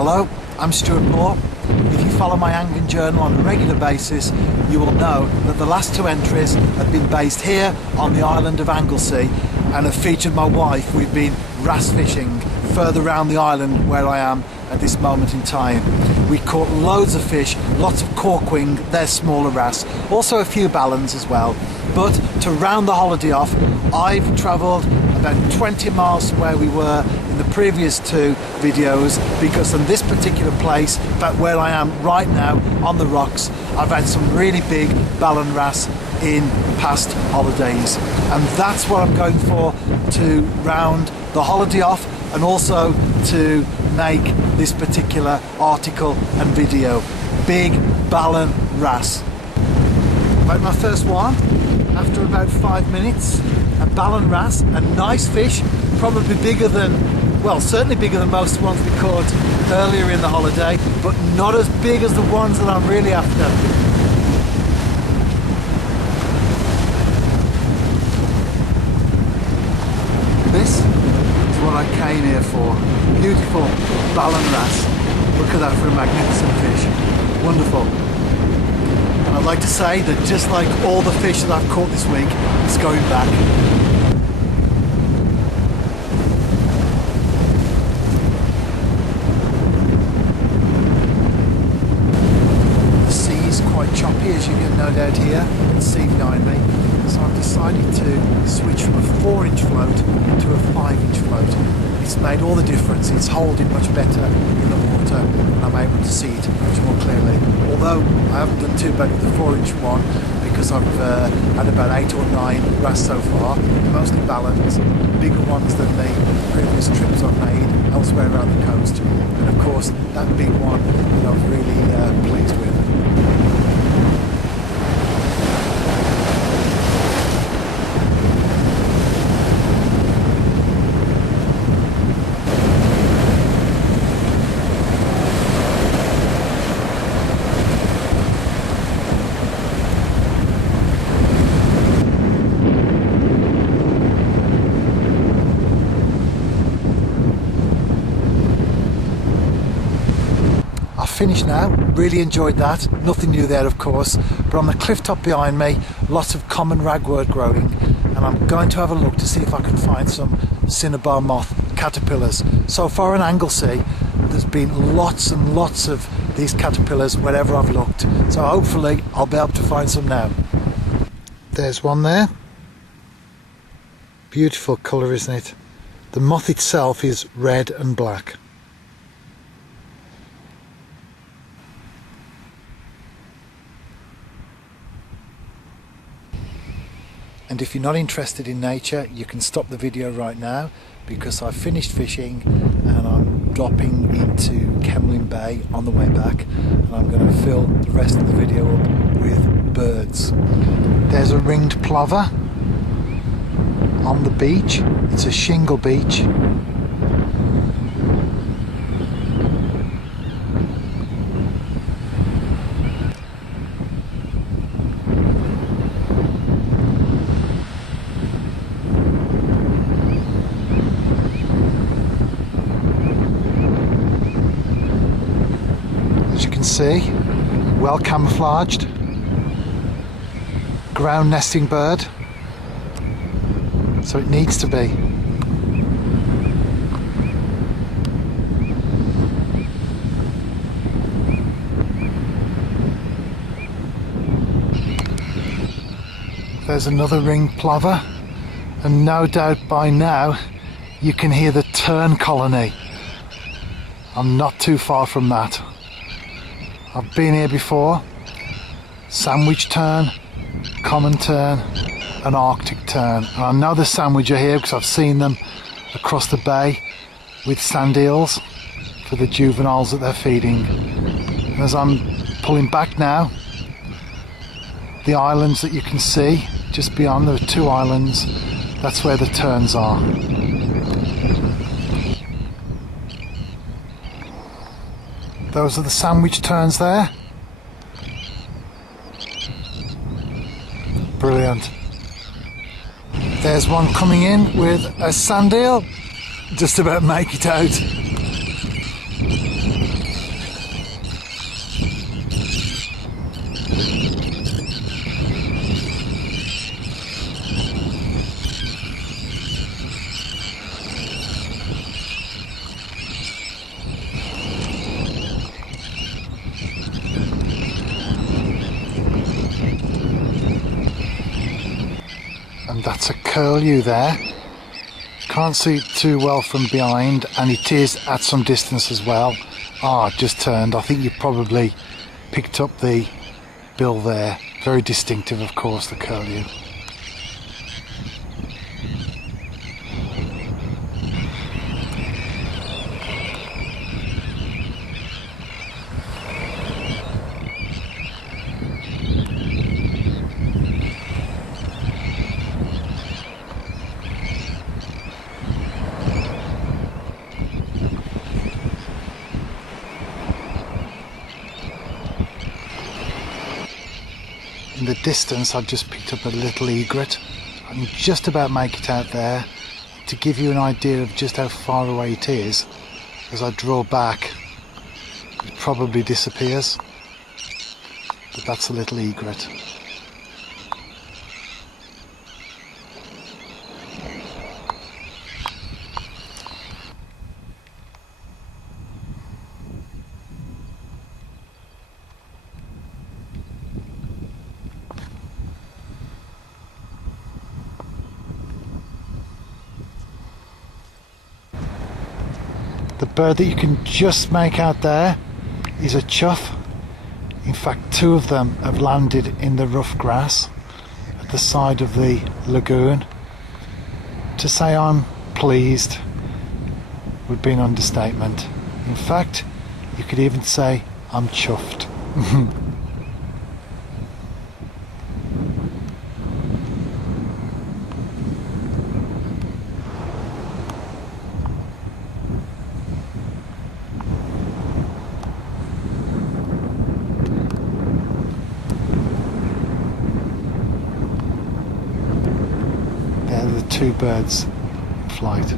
Hello, I'm Stewart Bloor. If you follow my angling journal on a regular basis, you will know that the last two entries have been based here on the island of Anglesey and have featured my wife. We've been wrasse fishing further around the island where I am at this moment in time. We caught loads of fish, lots of corkwing, they're smaller wrasse, also a few ballans as well. But to round the holiday off, I've travelled about 20 miles from where we were in the previous two videos, because in this particular place, about where I am right now on the rocks, I've had some really big Ballan wrasse in past holidays, and that's what I'm going for to round the holiday off, and also to make this particular article and video. Big Ballan wrasse. About my first one, after about 5 minutes, a Ballan wrasse, a nice fish, probably bigger than, well, certainly bigger than most ones we caught earlier in the holiday, but not as big as the ones that I'm really after. This is what I came here for. Beautiful Ballan wrasse. Look at that for a magnificent fish. Wonderful. And I'd like to say that just like all the fish that I've caught this week, it's going back. The sea is quite choppy, as you can no doubt hear. You can see behind me. So I've decided to switch from a 4-inch float to a 5-inch float. It's made all the difference. It's holding much better in the water, and I'm able to see it much more clearly. Although I haven't done too bad with the 4-inch one, because I've had about 8 or 9 wrasse so far, mostly ballans, bigger ones than the previous trips I've made elsewhere around the coast. And of course, that big one that I was really pleased with. Finished now, really enjoyed that. Nothing new there of course, but on the cliff top behind me, lots of common ragweed growing, and I'm going to have a look to see if I can find some cinnabar moth caterpillars. So far in Anglesey there's been lots and lots of these caterpillars wherever I've looked, so hopefully I'll be able to find some now. There's one there. Beautiful colour, isn't it? The moth itself is red and black. And if you're not interested in nature, you can stop the video right now, because I've finished fishing and I'm dropping into Kemlyn Bay on the way back, and I'm going to fill the rest of the video up with birds. There's a ringed plover on the beach. It's a shingle beach. See, well camouflaged, ground nesting bird, so it needs to be. There's another ringed plover, and no doubt by now you can hear the tern colony. I'm not too far from that. I've been here before. Sandwich tern, common tern and Arctic tern. And I know the sandwich are here because I've seen them across the bay with sand eels for the juveniles that they're feeding. And as I'm pulling back now, the islands that you can see just beyond, there are 2 islands, that's where the terns are. Those are the sandwich terns there. Brilliant. There's one coming in with a sand eel. Just about make it out. And that's a curlew there. Can't see it too well from behind, and it is at some distance as well. Ah, just turned. I think you probably picked up the bill there. Very distinctive, of course, the curlew. In the distance, I've just picked up a little egret. I can just about make it out there. To give you an idea of just how far away it is, as I draw back, it probably disappears. But that's a little egret. The bird that you can just make out there is a chuff. In fact, two of them have landed in the rough grass at the side of the lagoon. To say I'm pleased would be an understatement. In fact, you could even say I'm chuffed. Two birds in flight.